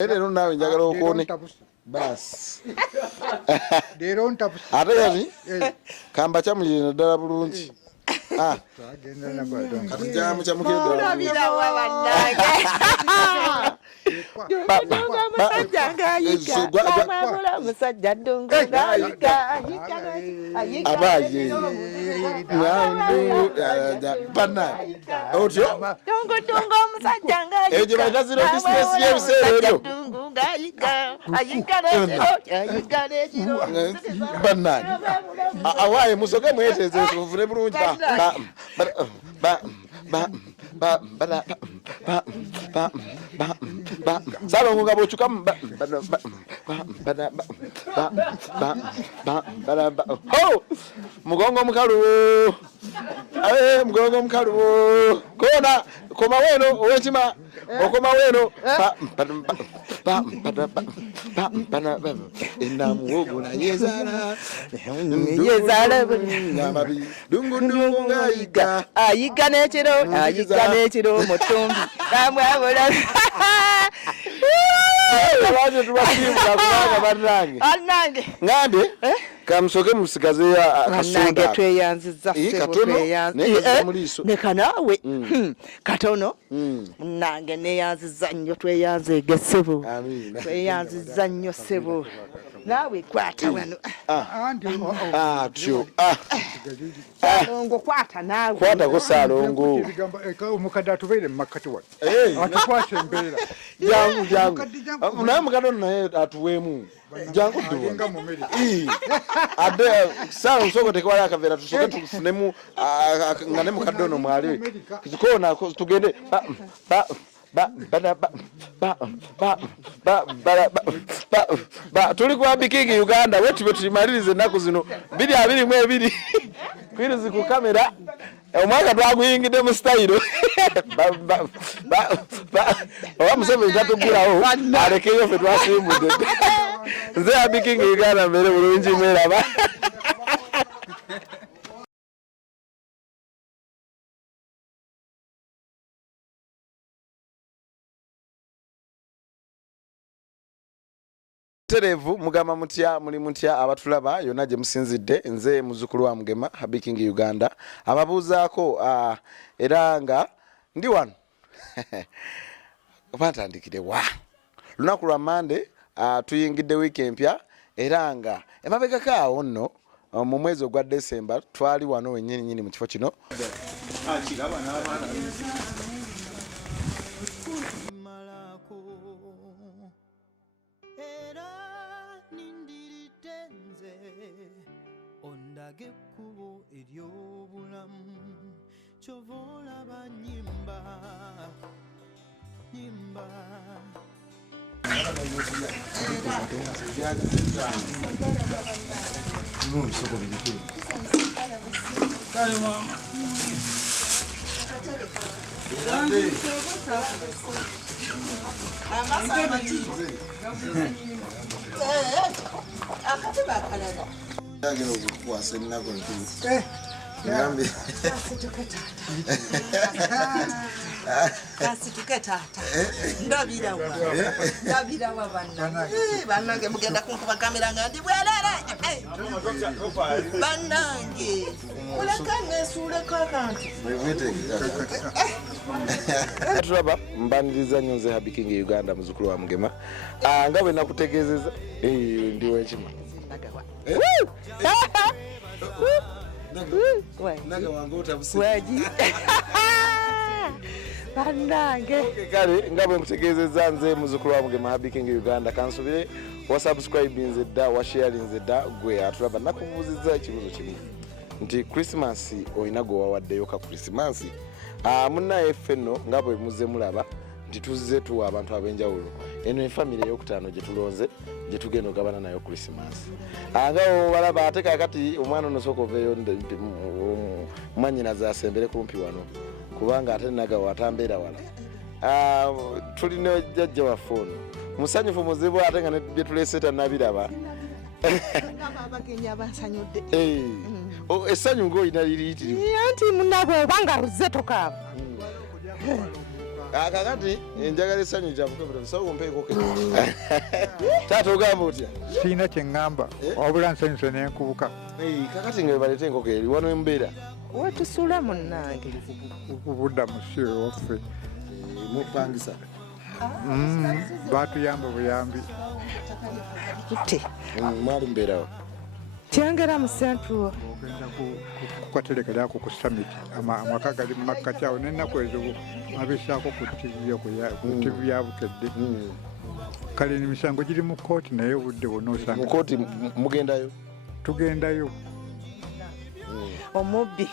Lero nawe njagala okone. Bas. Lero ntapusi. Ate yati? Kamba chamulira ddala bulungi. Twagenda nabadde. Katijamu chamukira. Olabira wabannange. Musajja ng'ayiga. Kamabula musajja ddungu ng'ayiga. Abaye. Bana. Otyo? Tungu omusajja ng'ayiga. Ejo bayitazira business y'ebiseera ebyo. Ddungu ng'ayiga. Ayiga n'ekiro. Bana. Awaye musoke mweteze suvure bulungi. Salongo nga bw'okyuka mugongo mukalu mugongo mukalu kona koma weno owekima okoma weno enamuwogo nayezala namabi dungu ngayiga ayiga n'ekiro mutumbi namwabula Abaje tubasimuka kubaga bannange. Annange. Ngambe kamusoke musigaze akasonda. Tweyanziza tweyanziza. Neka nawe. Katono. Nange neyanziza nnyo tweyanze gesebo. Amina. Tweyanziza nnyo sebo. Nawe kwata wano. Tyo. Salongo kwata nawe. Kwata ko Salongo. Omukadde atubeere mu makkati wano. Atukwase embeera. Jangu. Naye mukadde naye atuweemu. Jangu agenga mu meri. Ade Salongo soko tekwala akaveera tusoke tufunemu ngane mukadde ono mwali. Kikona tugende tuli kwa bikingi Uganda wetu betulimalirize ennaku zino 22 kwirizi ku kamera omwaka twaguyingidde mu style oba Museveni tatugulawo alekeyo ffe twasimbudde nze ya bikingi Uganda mbere bulungi mweraba Terevu mugama mutya muli mutya abatulaba yonna gye musinzidde nze muzukulu wa Mugema Habiking Uganda ababuuzaako era nga ndi wano batandikire wa lunaku lwa Mande tuyingidde wiiki empya era nga emabegako awo nno mu mwezi ogwa Desemba twali wano wennyini mu kifo kino Ondagekubo eryobulamu chovola banyimba nyimba Yagero kukwasa ennaku nkulu. Ngambi. Kasi tuketata. Ndabira wa bannange. Bannange mugenda kunkuba kamera nga ndi bwerere. Bannange. Mulekane suuleko akantu. Tulaba mbaniriza nnyo nze Habiking Uganda muzukulu wa Mugema. Nga bwe nakutegeezeza ndiwe ekima. Naga wange otabuse. Waji. Bannange. Kale nga bwe nkutegeezezza nze muzukulu wa Mugema Habiking Uganda kansubire wa subscribe nze dda wa share nze dda gwe atulaba nakubuuzizza ekibuuzo kimu nti Christmas oyina gwe wawaddeyo ka Christmas munnaye ffenno nga bwe muze mulaba nti tuzze tuwa abantu ab'enjawulo eno efamire ey'okutaano gye tulonze gye tugenda ogabana nayo Christmas nga balaba ate kaakati omwana ono sooka oveeyo mwannyinaze asembere kumpi wano kubanga ate nagawa atambeera wala tulina jjajja waffe ono musanyufu muzibu ate nga bye tuleese tannabiraba essanyu ng'olina liriitirivu anti munnabwe obanga ruzze tokaaba Kakati enjagala essanyu kyabukebuto bisawo mpeeko ke. Taata ogamba otya? Sirina kye ŋŋamba wabula nsanyuse ne nkubuka. Kakati nga baleete enkoko eri wano embeera. Wetusula munnange. Kubudda mu siro waffe. Mupangisa. Batuyamba buyambi. Ute. Mwali mbeerawo. Kyengera mu Central. Ogenda kukatereka lyako ku summit. Amaka gali mu makkati awo n'ennaku ezo abisaako ku TV ya Bukedde. Kale emisango giri mu kkooti naye obudde bwonna osanga. Mu kkooti mugendayo? Tugendayo. Omubbi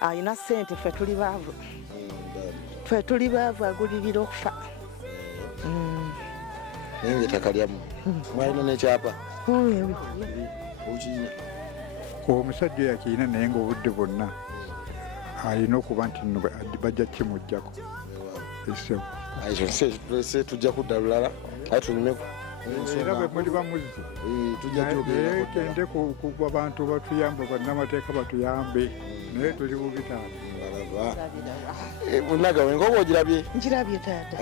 alina ssente, ffe tuli baavu. Ffe tuli baavu agulirira okufa. Naye ng'ettaka lyammwe mwalina n'ekyapa? Okiyina? Omusajja yakirina naye ng'obudde bwonna alina okuba nti nno bajja kimuggyako. Ekyo tujja kudda lulala aye tunyumeku. Era bwe muli bamuzzi tugende ku abantu batuyamba, bannamateeka batuyambe, naye tuli bubi taata. Munaga enkoko ogirabye? Ngirabye taata,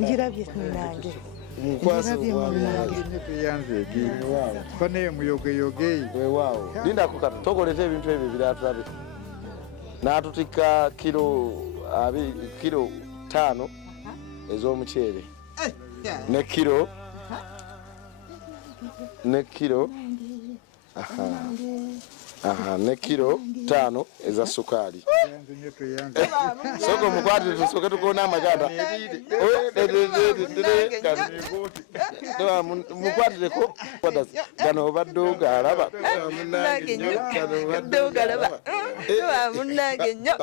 ngirabye munnange. Tuyanze egi fanaye muyogeyoge. Weewaawo lindako kati togoleta ebintu ebyo ebirala tulabe. N'atutikka kilo 5 ez'omuceere ne kilo ne kilo 5 eza sukaali. Soko mukwatire tusooke tukoona amaganda. Mukwatireko gano obadde ogalaba. Munnange nnyo.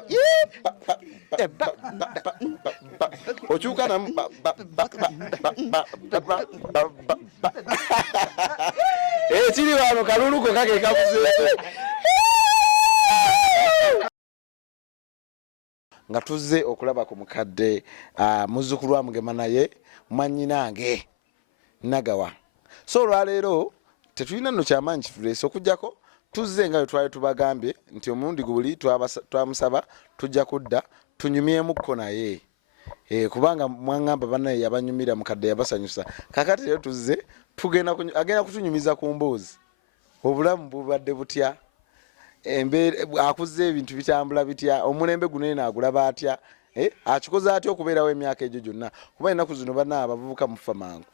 Okyuka namu ekiri wano kaluluko kake kakuzeese. Nga tuzze okulaba ku mukadde muzzukulu wa Mugema naye mwannyinange Nagawa. So olwaleero tetulina nno kyamaanyi kituleese okugjako tuzze nga bwe twali tubagambye nti omulundi guli twamusaba tujja kudda tunyumyemukko naye. Kubanga mwaŋŋamba bannaye yabanyumira mukadde yabasanyusa. Kakati rero tuzze agenda kutunyumiza ku mboozi. Obulamu bubadde butya? Akuzze ebintu bitambula bitya? Omulembe guno eno agulaba atya? Akikoze atya okubeerawo emyaka egyo gyonna? Kuba ennaku zino banna abavubuka mufa mangu.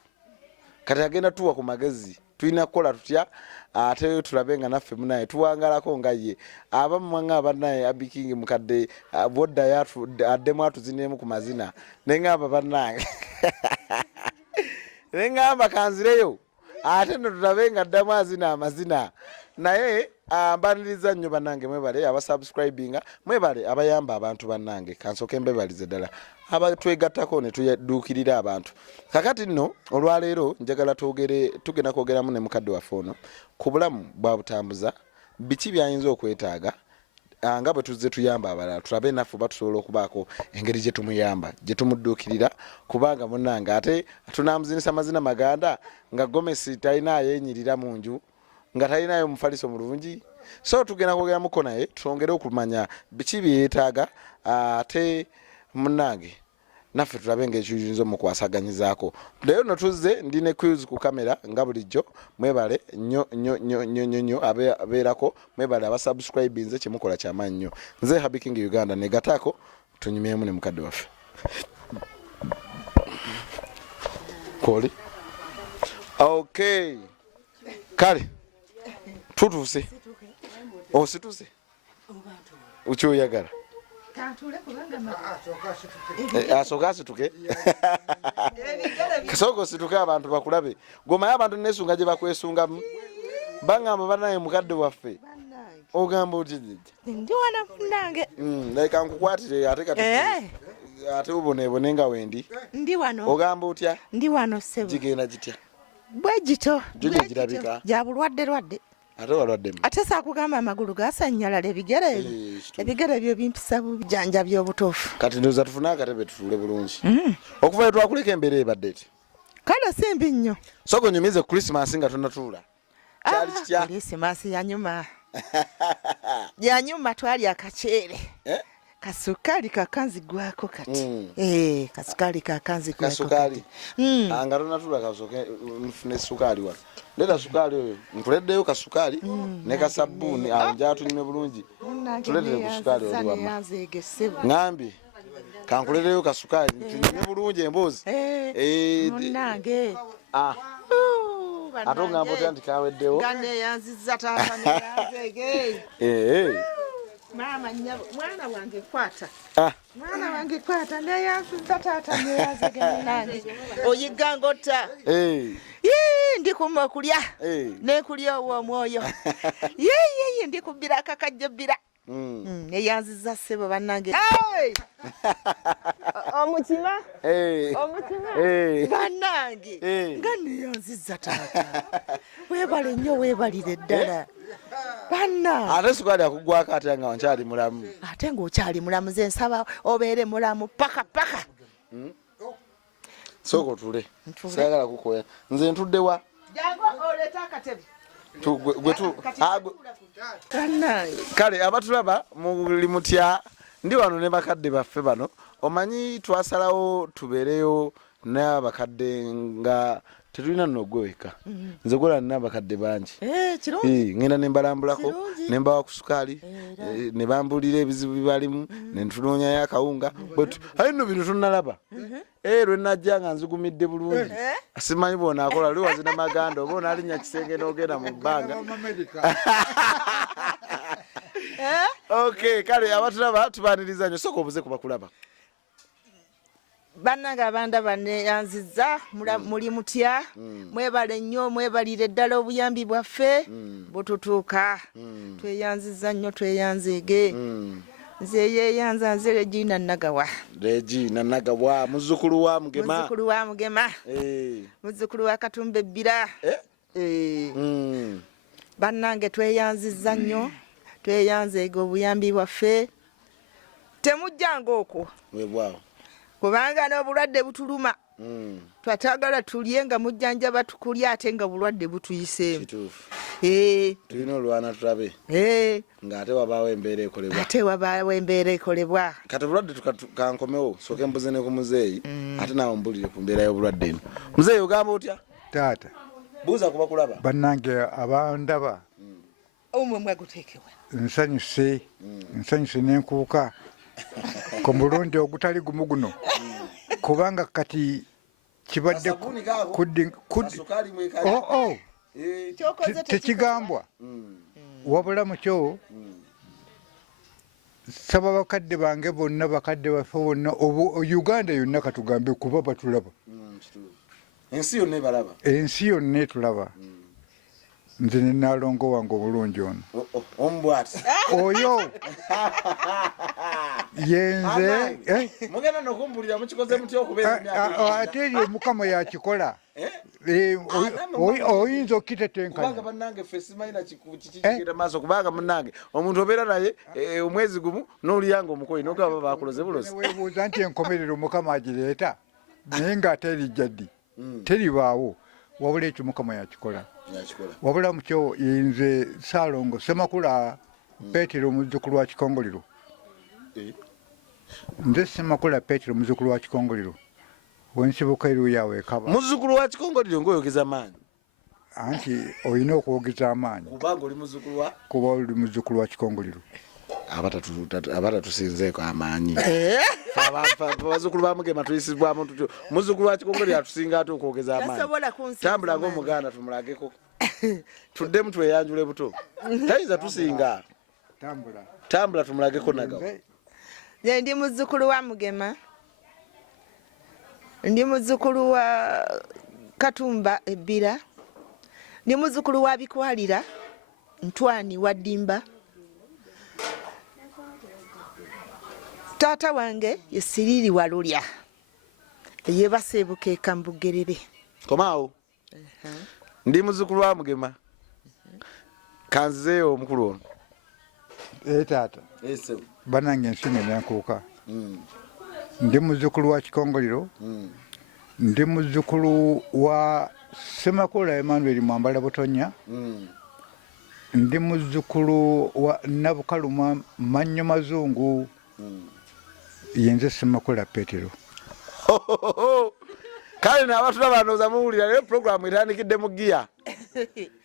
Kati agenda tuwa ku magezi. Tulina kukola tutya ate tulabe nga naffe munaye tuwangalako nga ye. Abamu mwaŋŋamba bannaye abikingi mukadde bwoddayo addemu atuzineemu ku mazina. Ne ŋŋamba bannange ne ŋŋamba kanzireyo ate nno tulabe nga addamu azina amazina. Naye mbaniriza nnyo bannange, mwebale abasubscribinga, mwebale abayamba abantu bannange. Kansooke mbebalize ddala abatwegattako ne tuduukirira abantu. Kakati nno olwaleero njagala tugenda kwogeramu ne mukadde waffe ono ku bulamu bwa butambuza, biki byayinza okwetaaga nga bwe tuzze tuyamba abalala, tulabe naffe batusobola okubaako engeri gye tumuyamba, gye tumudduukirira. Kubanga munnange ate tunaamuzinisa mazina maganda nga Gomesi talina ayeenyirira mu nju, nga talinayo mufaliso mulungi. So tugenda kwogeramuko naye twongere okumanya biki byeyeetaaga ate munnange naffe tulabe ng'ekiyinza omukwasaganyizaako. Leero no tuzze ndi ne quiz ku kamera nga bulijjo. Mwebale nnyo abeerako, mwebale abasubscribinze kye mukola kyamaanyi nnyo. Nze Happy King Uganda negataako tunyumyemu ne mukadde waffe. Koli? Okay. Kale. Tutuuse. Osituuse? Ukyoyagala? Asooka asituke. Kasooka osituke abantu bakulabe. Gomayo abantu nesunga gye bakwesungamu. Bangamba bannaye mukadde waffe. Ogamba otya? Ndi wano munnange. Leka nkukwatire ate kati. Ate uboneebone nga wendi. Ndi wano. Ogamba otya? Ndi wano ssebo. Gigenda gitya? Bwe gito. Gyo gye girabika. Gya bulwadde. Ate walwaddemu. Ate saakugamba amagulu gasannyalala ebigere ebyo. Ebigere ebyo bimpisa bujanja by'obutuufu. Kati ndowooza tufune akatebe tutuule bulungi. Okuva we twakuleka embeera ebadde eti. Kale simbi nnyo. Soko nyumize Christmas nga tonnatuula. Kyali kitya? Christmas yanyuma. Yanyuma twali akaceere. kasukali kakanzigwako kati kasukali kakanzigwako kasukali kati angatona tula kasoke nfune sukali wa leta sukali oyo ntuleddeyo kasukali ne kasabuni awo njatu nyime bulungi tuledde ku sukali oli wama ngambi kankuleddeyo kasukali tunyime bulungi embozi munange ate ogamba otya nti kaweddewo gane yanziza taata neyanzege mama nyabo mwana wange kwata mwana wange kwata neyanziza taata neyanzege munange oyigangota ndikumwa kulya nekulya omwoyo ndikubira akakajjabira neyanziza ssebo bannange omukima bannange nga neyanziza taata webale nnyo webalire ddala banna ate sukali akugwako ate nga wankyali mulamu ate ng'okyali mulamu ze nsaba obeere mulamu paka sooka otule sayagala kukoya nze ntuddewa jango oleeta akatebe kale abatulaba muli mutya ndi wano ne bakadde baffe bano omanyi twasalawo tubeereyo n'abakadde nga tetulina nno gweweka nze gwera nina abakadde bangi ngenda ne mbalambulako ne mbawa ku sukaali ne bambulira ebizibu bibalimu ne ntunoonyayo akawunga aye nno bino tunnalaba lwe najja nga nzigumidde bulungi simanyi bwonaakola lwe wazina maganda oba onaalinnya kisenge n'ogenda mu bbanga okay kale abatulaba tubaaniriza nnyo soka obuze kuba kulaba bannange abandaba neyanziza muli mutya mwebale nnyo mwebalire ddala obuyambi bwaffe bututuuka tweyanziza nnyo tweyanzeege nze yeyanza nze Regina Nagawa muzzukulu wa Mugema muzzukulu wa Katumba Ebbira bannange tweyanziza nnyo tweyanzeege obuyambi bwaffe temujjanga okwo kubanga n'obulwadde butuluma twatagala tulye nga mujjanjaba tukulya ate nga bulwadde butuyiseemu tulina olwana tulabe ng'ate wabaawo embeera ekolebwa kati obulwadde kankomewo sooke mbuze ne ku muzeeyi ate naawe mbulire ku mbeera y'obulwadde eno muzeeyi ogamba otya taata buuza kuba kulaba bannange abandaba omwemwe guteekewa nsanyuse n'enkuuka ku mulundi ogutali gumu guno kubanga kati kibadde tekigambwa wabula mukyo saba bakadde bange bonna bakadde baffe bonna Uganda yonna katugambe kuba batulaba ensi yonna etulaba nze ne Nalongo wange obulungi ono ombwati oyo yenze mugenda nokumbulira mukikoze mutya okubeera emyaka ate eryo Mukama yakikola oyinza okitetenkanya bannange ffe simanyi kikikira maaso kubanga munnange omuntu obeera naye omwezi gumu n'oluyanga omukoyi nogaba bakuloze bulozi webuuza nti enkomerero Mukama agireeta naye ng'ate erijjaddi teribaawo wabula ekyo Mukama yakikola wabula mukyo nze Salongo Semakula Petero muzzukulu wa Kikongolero nze Semakula Petero muzzukulu wa Kikongolero wensibuka eruyawe ekaba muzzukulu wa Kikongolero ng'oyogeza amaanyi anti olina okwogeza amaanyi kuba oli muzzukulu wa Kikongolero abatatusinzeeko amaanyi bazzukulu ba Mugema tuyisibwamu tutyo muzzukulu wa Kikongolero atusinga ate okwogeza amaanyi tambula ng'omuganda tumulageko tuddemu tweyanjule buto tayinza tusinga tambula tumulageko Nagawa nze ndi muzzukulu wa Mugema ndi muzzukulu wa Katumba Ebbira ndi muzzukulu wa Bikwalira Ntwani wa Ddimba taata wange ye Siriri wa Lulya yebaseebuka Kambugerere komaawo ndi muzzukulu wa Mugema kanzeeyo omukulu ono taata banange ensinga nenkuuka ndi muzzukulu wa Kikongolero ndi muzzukulu wa Semakula Emmanuel Mwambala Butonya ndi muzzukulu wa Nabukaluma Mannyo Mazungu yenze Semakula Petero. Kale n'abatula banooza muwulira leero puroguramu etandikidde mu giya.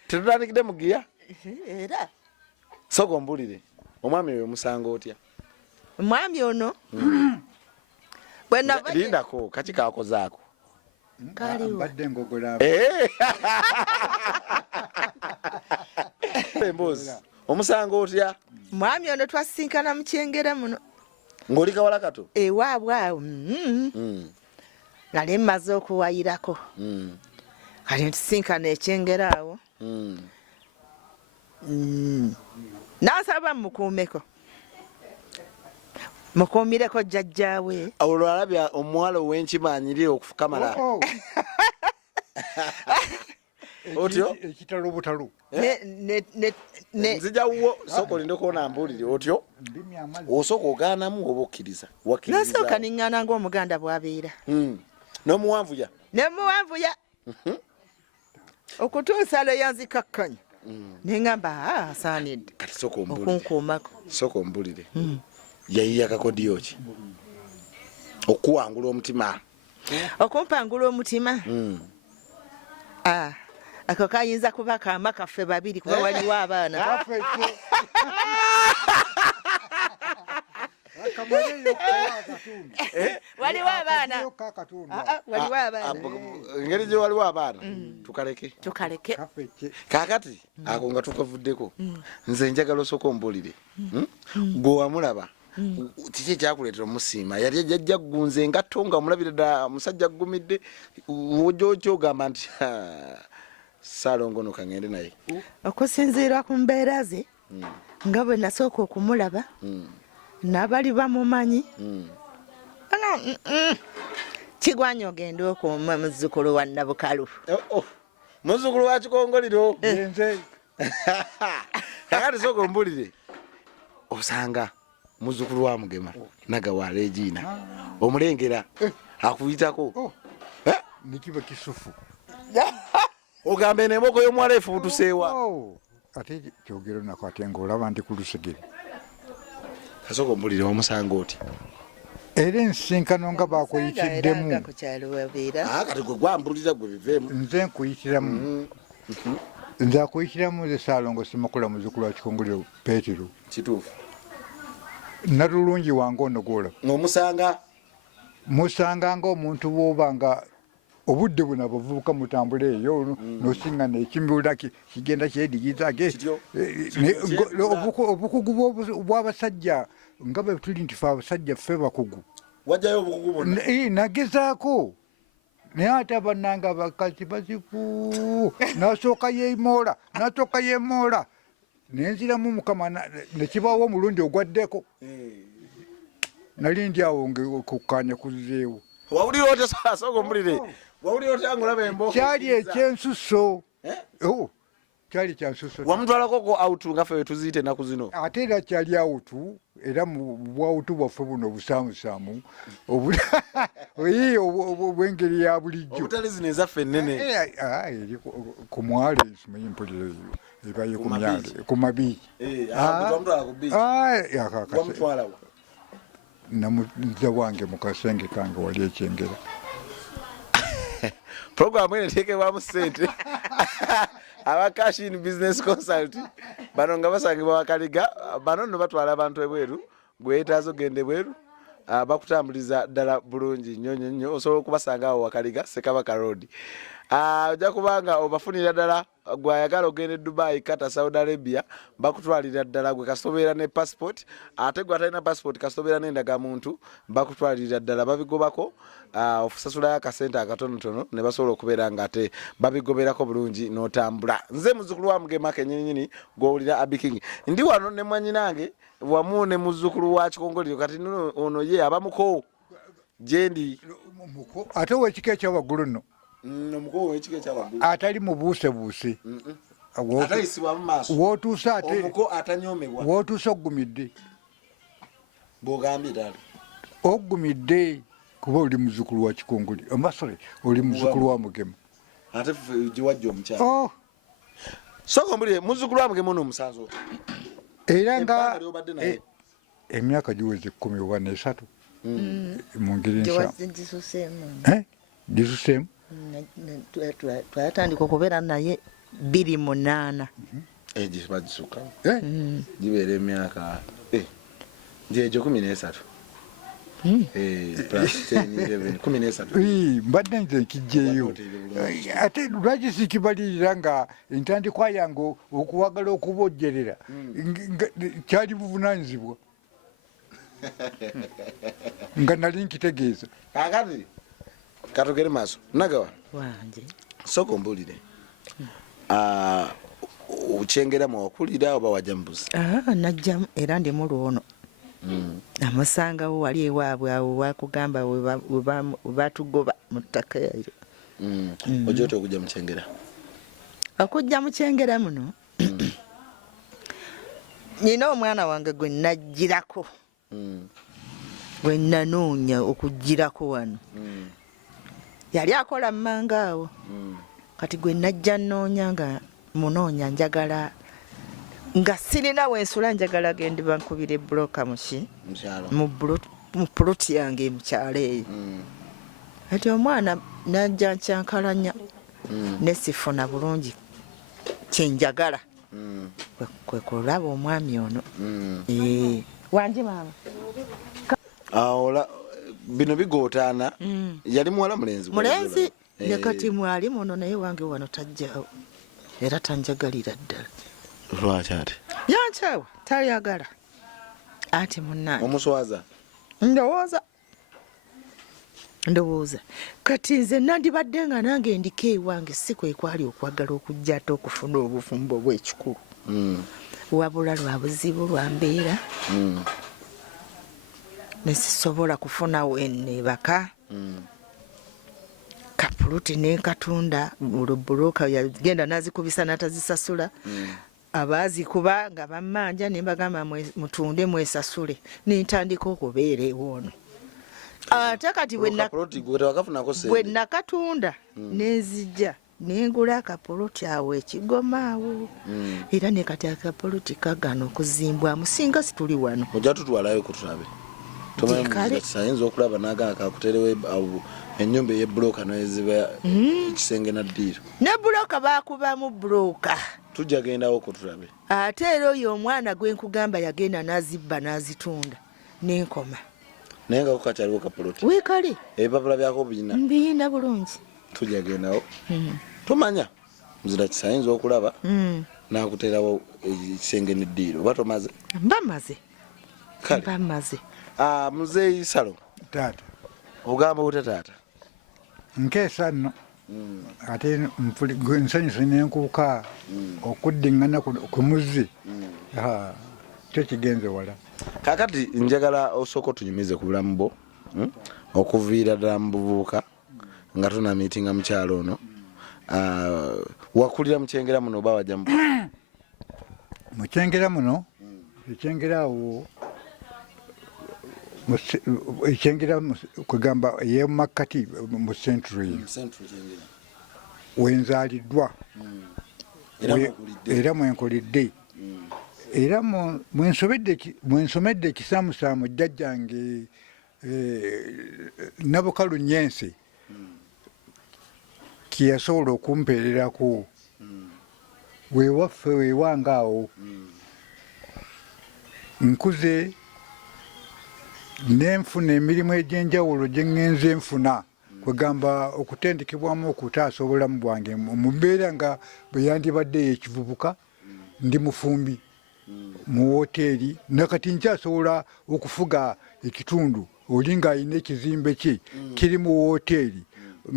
Tetutandikidde mu giya? Era Soko mbulire. Omwami oyo musanga otya? omwami ono Lindako kaki kaakozaako. Kaliwo. Mbadde ngogola. Embozi. Omusanga otya? mwami ono twasinkana mu kyengera muno Ng'oli kawala kato? ewaabwe awo nali mmaze okuwayirako kati ntusinkana ekyengera awo n'asaba mukuumeko mukuumireko jjajjaawe Olwo alabya omuwala ow'enkimaanyirire okufukamala. Otyo? Ekitalo butalo. Nzija wuwo soko lindeko nambuulire otyo? Osooka ogaanamu oba okkiriza? nasooka niŋŋaana ng'omuganda bw'abeera N'omuwanvuya? ne muwanvuya okutuusa lwe yanzikakkanya ne ŋŋamba asaanidde Kati soko ombulire. okunkuumako Soko ombulire. Yayiya kakodiyo ki? Okuwangula omutima. okumpangula omutima ako kayinza kuba kaama kaffe babiri kuba waliwo abaana waliwo abaana waliwo abaana Engeri gye waliwo abaana tukaleke. tukaleke Kaakati ako nga tukavuddeko. Nze njagala osooka ombulire. Gwe wamulaba kiki ekyakuleetera omusiima? Yali jjajja ggunze engatto nga omulabira ddala musajja ggumidde wojoojo ogamba nti Salongo no kangende naye. okusinziirwa ku mbeera ze nga bwe nasooka okumulaba n'abali bamumanyi kigwanya ogenda okuuma muzzukulu wa Nabukalu Muzzukulu wa Kikongoliro. Yenze. Kakati sooka ombulire. Osanga muzzukulu wa Mugema nagawaala egiina omulengera akuyitako Nikiba kisufu. Ogambe n'embogo y'omuwala efuutuseewa. Ate kyogero nako ate ng'olaba ndi ku lusegere. Kasooka ombulire wamusanga oti? Era ensinkano nga bakuyitiddemu. ku kyalo wabeera Kati gwe gwambulira gwe biveemu. Nze nkuyitiramu. Nze akuyitiramu nze Salongo Semakula muzzukulu wa Kikongoliro Petero. Kituufu. Natulungi wange ono gwolaba. Ng'omusanga? Musanga ng'omuntu bw'oba nga obudde buno abavubuka mutambula eyo n'osiŋŋana ekimbula kigenda kyedigizaage obukugu bw'abasajja nga bwe tuli nti fe abasajja ffe bakugu. Wajjayo obukugu bwonna? Nagezaako naye ate abannanga abakazi bazibu nasooka yeemoola nenziramu Mukama ne kibaawo omulundi ogwaddeko nali ndi awo kukkaanya kuzzeewo. Wawulira otya sooka ombulire? Wawulira otya ng'olaba embogo? Kyali ekyensuso. Kyali kyansuso. Wamutwalako ko awutu nga ffe wetuziyita ennaku zino? Ate era kyali awutu era mu bwawutu bwaffe buno obusaamusaamu obw'engeri ya bulijjo. Obutali zino ezaffe ennene. Eri ku mwale simanyi mpulira eyo ebayo ku myale ku mabiiki. Wamutwalawo? Namuza wange mu kasenge kange wali ekyengera. Programu eno eteekebwamu ssente. Aba Cash in Business Consult bano nga basangibwa Wakaliga. Bano nno batwala abantu ebweru. Gwe yeetaaza ogenda ebweru bakutambuliza ddala bulungi nnyo. Osobola okubasanga awo Wakaliga Ssekabaka Road. Ojja kubanga obafunira ddala gwe ayagala ogenda e Dubai, Qatar, Saudi Arabia bakutwalira ddala gwe kasitobeera ne passport. Ate gwe atalina passport kasitobeera n'endagamuntu bakutwalira ddala babigobako ofusasulayo akasente akatonotono ne basobola okubeera nga ate babigoberako bulungi n'otambula. Nze muzzukulu wa Mugema kennyininyini gw'owulira Abby King. Ndi wano ne mwannyinange wamu ne muzzukulu wa Kikongoliro kati nno ono ye abamuko gye ndi. Ate ow'ekika ekyawaggulu nno Omuko w'ekika ekyawaggulu atali mubuusebuuse atayisibwa mu maaso w'otuuse ate omuko atanyoomebwa w'otuuse oggumidde bw'ogambye ddala oggumidde kuba oli muzzukulu wa Kikongoliro amasole oli muzzukulu wa Mugema ate gye wajja omukyala sooka ombulire muzzukulu wa Mugema ono omusanze oti era nga emyaka giweze 10 oba n'esatu mu ngeri gisuseemu twatandika okubeera naye 28 bagisuka gibeera emyaka egyo 13 mbadde nze nkijjeeyo ate lwaki sikibalirira nga entandikwa yange okuwagala okubojjerera kyali buvunanyizibwa nga nali nkitegeeza kakati katugere maaso nagawa wange sooka ombulire okyengeramu wakulira oba wajja mbuzi najjamu era ndi mulwono amusangawo wali ewaabwe awo wakugamba webatugoba mu ttaka eryo ojja oti okujja mukyengera okujja mukyengera muno nina omwana wange gwe najjirako gwe nanoonya okujjirako wano yali akola mmanga awo kati gwe najja nnoonya nga munoonya njagala nga sirina wensula njagala gende bankubire buloka mu puloti yange mukyalo eyo ati omwana najja nkyankalanya nesifuna bulungi kyenjagala kwe kulaba omwami ono wanje maama awola bino bigootaana yali muwala mulenzi ne kati mwali muno naye wange wano tajjawo era tanjagalira ddala lwaki ate yankyawa tayagala ati munnange omuswaza ndowooza kati nze nandibadde nga nange ndiko ewange si kwe kwali okwagala okujja ate okufuna obufumbo bw'ekikulu wabula lwa buzibu lwa mbeera nesisobola kufuna wenebaka kapuluti nenkatunda buloka yagenda nazikubisa natazisasula abazikuba nga bammanja nembagamba mutunde mwesasule nentandika okubeera ewoono ate kati bwe nakatunda nezijja nengula akapoloti awo ekigoma awo era nekati akapoloti kagana okuzimbwamu singa situli wano ojja tutwalayo kutulabe sayinza okulaba nagaa kakuterewo ennyumba eyebbuloka neziba ekisenge naddiiro ne buloka bakubamu buloka tujja gendawo kutulabe ate era oyo omwana gwenkugamba yagenda nazibba nazitunda nenkoma naye nga kukakyaliwo kapoloti weekale ebipapula byako mbiyina bulungi tujja gendawo tomanya nzira kisayinza okulaba nakuterawo ekisenge neddiiro oba tomaze mbamaze mbamaze muzeeyi Salongo taata ogamba ute taata nkeesa nno ate nsanyuse nenkuuka okuddiŋŋana ku muzzi kyo kigenze wala kakati njagala osooka otunyumize ku bulamu bwo okuviira ddala mu buvubuka nga tunamiitinga mukyalo ono wakulira mukyengera muno oba wajja mukyengera muno ekyengera awo ekyengera kwegamba eyemumakkati mu century wenzaaliddwa era mwenkolidde era mwensomedde ekisaamusaamu jjajjange nabukalu nyense kyeyasobola okumpeererako wewaffe wewange awo nkuze nenfuna emirimu egy'enjawulo gye ŋŋenze enfuna kwegamba okutendekebwamu okutaasa obulamu bwange mu mbeera nga bwe yandibadde ekivubuka ndi mufumbi mu woteeri nakati nkyasobola okufuga ekitundu oli ng'alina ekizimbe kye kiri mu woteeri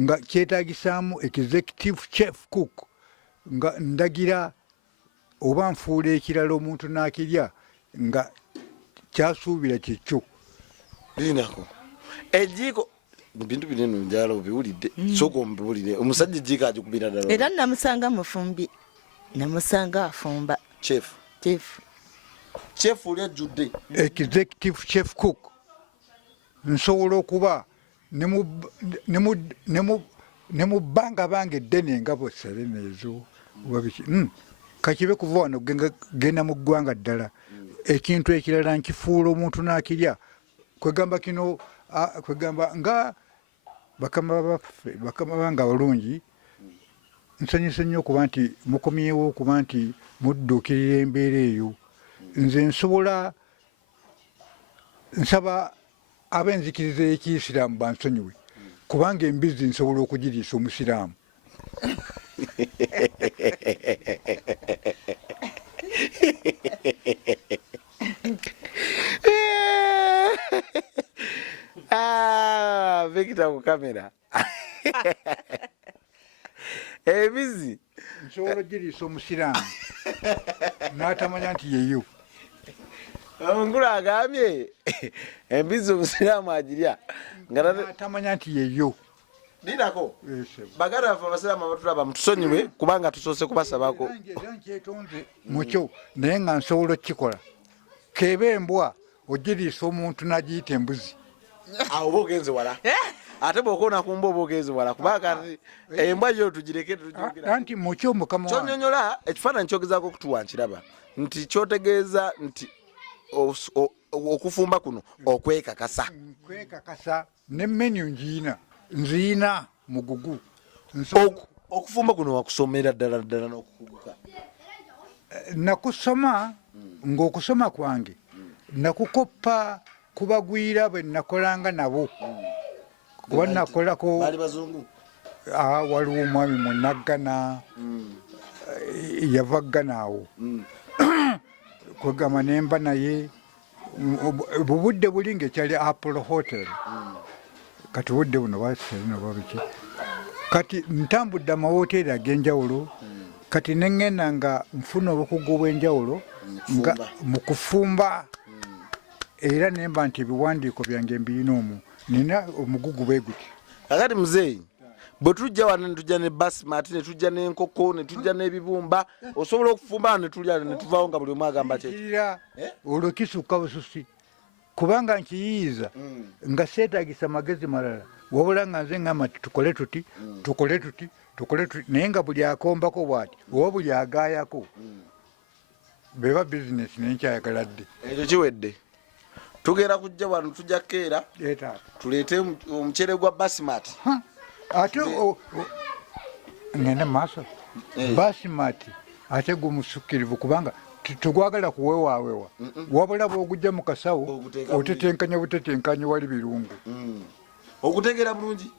nga kyetaagisaamu executive chef cook nga ndagira oba nfuula ekirala omuntu n'akirya nga kyasuubira kyekyo linako ejiiko bintu binene njala obiwulidde sooka ombiwulire omusajja ejiiko agikubira ddala era namusanga mufumbi namusanga afumba chef oli ajjudde executive chef cook nsobola okuba ne mu bbanga bange eddene nga bweserene ezo kakibe kuva wano genda mu ggwanga ddala ekintu ekirala nkifuula omuntu n'akirya kwegamba kino kwegamba nga bakama banga balungi nsanyuse nnyo okuba nti mukomyewo okuba nti mudduukirira embeera eyo. Nze nsaba ab'enzikiriza y'Ekiyisiraamu bansonyiwe kubanga embizzi nsobola okugiriisa omusiraamu. Victor ku kamera. Embizzi nsobola ogiriisa omusiraamu n'atamanya nti yeyo. Omukulu agambye embizzi omusiraamu agirya n'atamanya nti yeyo. Lidako baganda baffe abasiraamu abatulaba mutusonyiwe kubanga tusoose kubasabako. Era nkyetonze mukyo naye nga nsobola okukikola. Keeba embwa ogiriisa omuntu n'agiyita embuzi. Awo oba ogenze wala. Ate bw'okoona ku mbwa oba ogenze wala kubanga embwa yo tugireke tugirugira. Anti mukyo mukama wange. Kyonyonyola ekifaananyi kyogezaako okutuwa nkiraba nti kyotegeeza nti okufumba kuno okwekakasa. Kwekakasa ne menu nziina mugugu. Okufumba kuno wakusomera ddala n'okukuguka. Nakusoma ng'okusoma kwange nakukoppa kubagwira bwe nakolanga nabo. Kuba nakolako baali bazungu. Waliwo omwami Munaggana yava Ggana awo. Kwegamba nemba naye bubudde buli ng'ekyali Apollo Hotel. Kati budde buno baserina babiki. Kati ntambudde amawoteeri ag'enjawulo. Kati neŋŋenda nga nfuna obukugu obw'enjawulo nga mu kufumba. Era nemba nti ebiwandiiko byange mbirina omwo. Nina omugugu bwe guti. Kakati muzeeyi bwe tujja wano ne tujja ne basimati ne tujja n'enkoko ne tujja n'ebibumba osobola okufumba ne tulya ne tuvaawo nga buli omu agamba kye. Olwo kisukka bususi. Kubanga nkiyiiza nga seetaagisa magezi malala wabula nga nze ngamba nti tukole tuti naye nga buli akombako bw'ati oba buli agaayako beba bizinesi naye nkyayagala dde. Ekyo kiwedde. Tugera kujja wano tujja keera tuleete omucere gwa basimati. Ate ngende maaso basimati ate gumusukkirivu kubanga tegwagala kuweewaaweewa wabula bw'ogujja mu kasawo otetenkanya butetenkanyi wali birungu. Okutegeera bulungi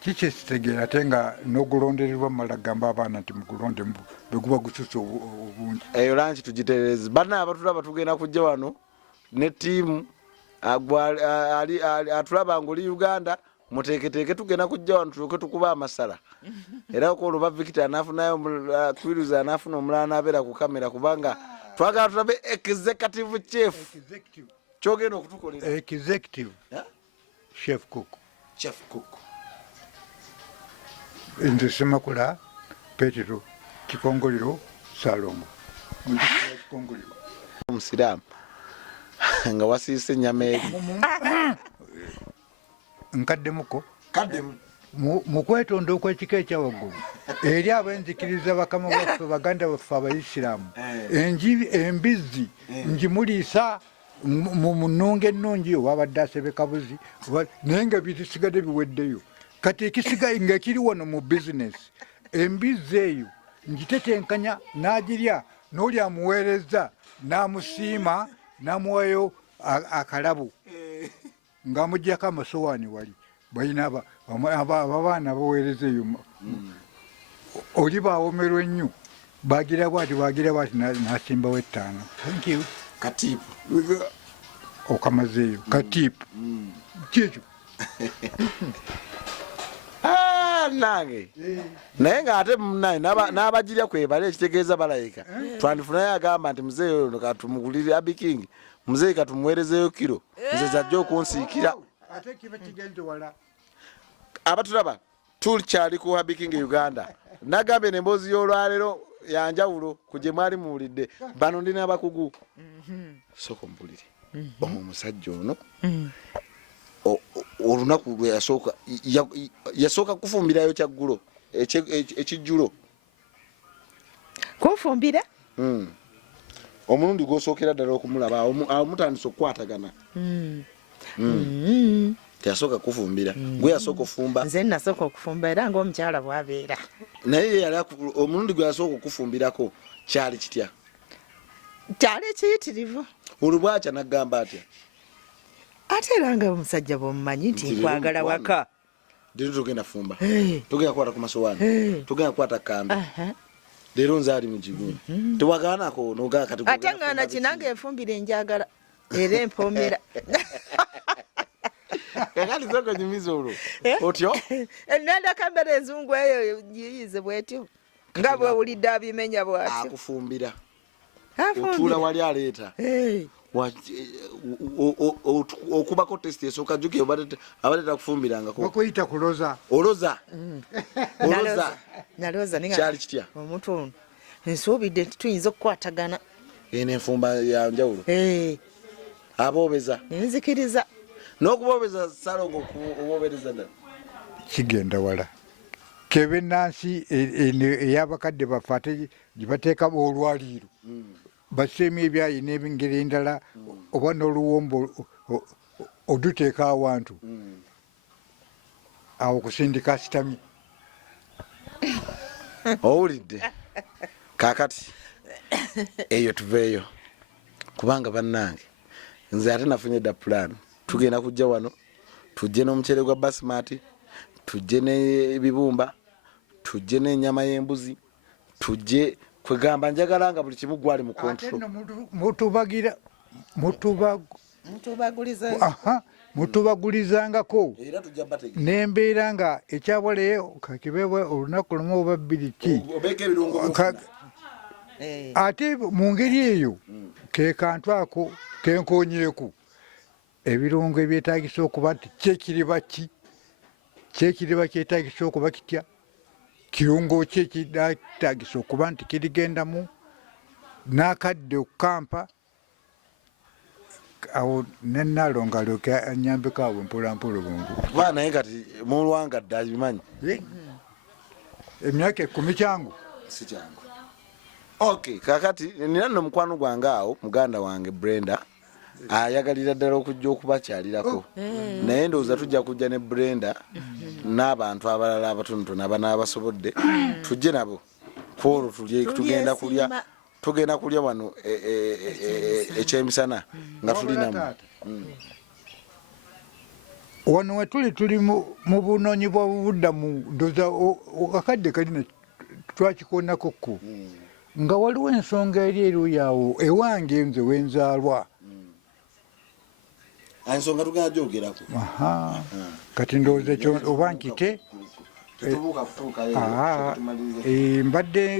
kikyekitegeera ate nga n'ogulondererwa mala gamba abaana nti mugulonde bwe guba gususa obungi. Eyo lanki tugitereeze. Banna abatulaba tugenda kujja wano ne ttiimu atulaba ng'oli Uganda muteeketeeke tugenda kujja wano tulyoke tukuba amasala. Era ko olwo Victor anaafunayo Kwiruza anaafuna omulala n'abeera ku kamera kubanga twagala tulabe executive chief kyogenda okutukolera. Executive chef cook. Nze Semakula Petero Kikongolero Salongo. Kikongolero omusiraamu nga wasiise ennyama eri nkaddemuko kaddemu mu kwetonda okw'ekika ekyawaggulu eri ab'enzikiriza bakama baffe baganda baffe abayisiraamu embizzi ngimuliisa mu nnunga ennungi owabadde asebekabuzi naye nga bisigadde biweddeyo. Kati ekisigaye nga kiri wano mu bizinesi embizzi eyo ngitetenkanya n'agirya n'oli amuweereza n'amusiima n'amuwayo akalabu ng'amuggyako amasowaani wali balina ababaana baweereza eyo oli baawomerwa ennyo bagira bwati n'asimbawo ettaano. Thank you katiipu okamazeeyo katiipu kyekyo. Nange naye ng'ate munaye n'abagirya kwebala ekitegeeza balayika twandifunayo agamba nti muzeeyi oyo katumugulire abiking muzeeyi katumuweerezeyo kiro nze zajja okunsiikira. Ate kiba kigenze wala abatulaba tukyali ku abiking Uganda nagambye n'emboozi y'olwaleero yanjawulo ku gye mwali muwulidde bano ndina abakugu sooka ompulire omusajja ono olunaku lwe yasooka kufumbirayo kyaggulo ekijjulo kunfumbira omulundi gw'osookera ddala okumulaba awo mutandise okukwatagana teyasooka kufumbira gwe yasooka okufumba nze nasooka okufumba era ng'omukyala bwabeera naye omulundi gwe yasooka okufumbirako kyali kitya kyali ekiyitirivu olwo bwakya naggamba atya ate era nga omusajja bw'omumanyi nti nkwagala waka leero togenda fumba togenda kukwata ku masowaani togenda kukwata kambi leero nze ali mu kiguni tewagaanako nogaa kati ate ngana kinange enfumbire enjagala era empomera kakati zokonyumiza olwo otyo enanda kamera enzungu eyo giyize bwetyo nga bwewulidde abimenya bwatyo akufumbira otuula wali aleeta okubako testi esooka jjuki abaleeta kufumbirangako bakuyita kuloza oloza naloza kyali kitya omuntu ono nsuubidde nti tuyinza okukwatagana eno enfumba ya njawulo aboobeza nenzikiriza n'okuboobeza Salongo okubobereza ddala kigenda wala kebe nansi ey'abakadde baffe ate gibateeka olwaliiro baseemu ebyayi n'ebingeri endala oba n'oluwombo oduteeka awantu awo kusindika sitamye owulidde kaakati eyo tuveeyo kubanga bannange nze ate nafunye dda pulaani tugenda kujja wano tujje n'omucere gwa basimati tujje n'ebibumba tujje n'ennyama y'embuzi tujje kwegamba njagala nga buli kimu gwali mu kontrol mutubagulizangako nembeera nga ekyabwaleyo kakibebwe olunaku lumu oba bbiri ki ate mu ngeri eyo ke kantu ako kenkonyeeku ebirungo ebyetagisa okuba nti kyekiriba kyetagisa okuba kitya kirungo ki ekitagisa okuba nti kirigendamu n'akadde okukampa awo ne Nalongo alyoke anyambeko awo mpolampola bungu kuba naye kati mulwanga dda abimanyi emyaka 10 kyangu si kyangu okay kakati nina nno mukwano gwange awo muganda wange Brenda ayagalira ddala okujja okubakyalirako naye ndowooza tujja kujja ne Brenda n'abantu abalala abatonotono abanaabasobodde tujje nabo kwolwo tugenda kulya wano ekyemisana nga tulinamu wano wetuli mu bunoonyi bw'obuddamu ndoza akadde kalina twakikonakokko nga waliwo ensonga eri eruyawo ewange nze wenzaalwa ensonga tugenda gyogerako kati ndowooza ekyo oba nkite mbadde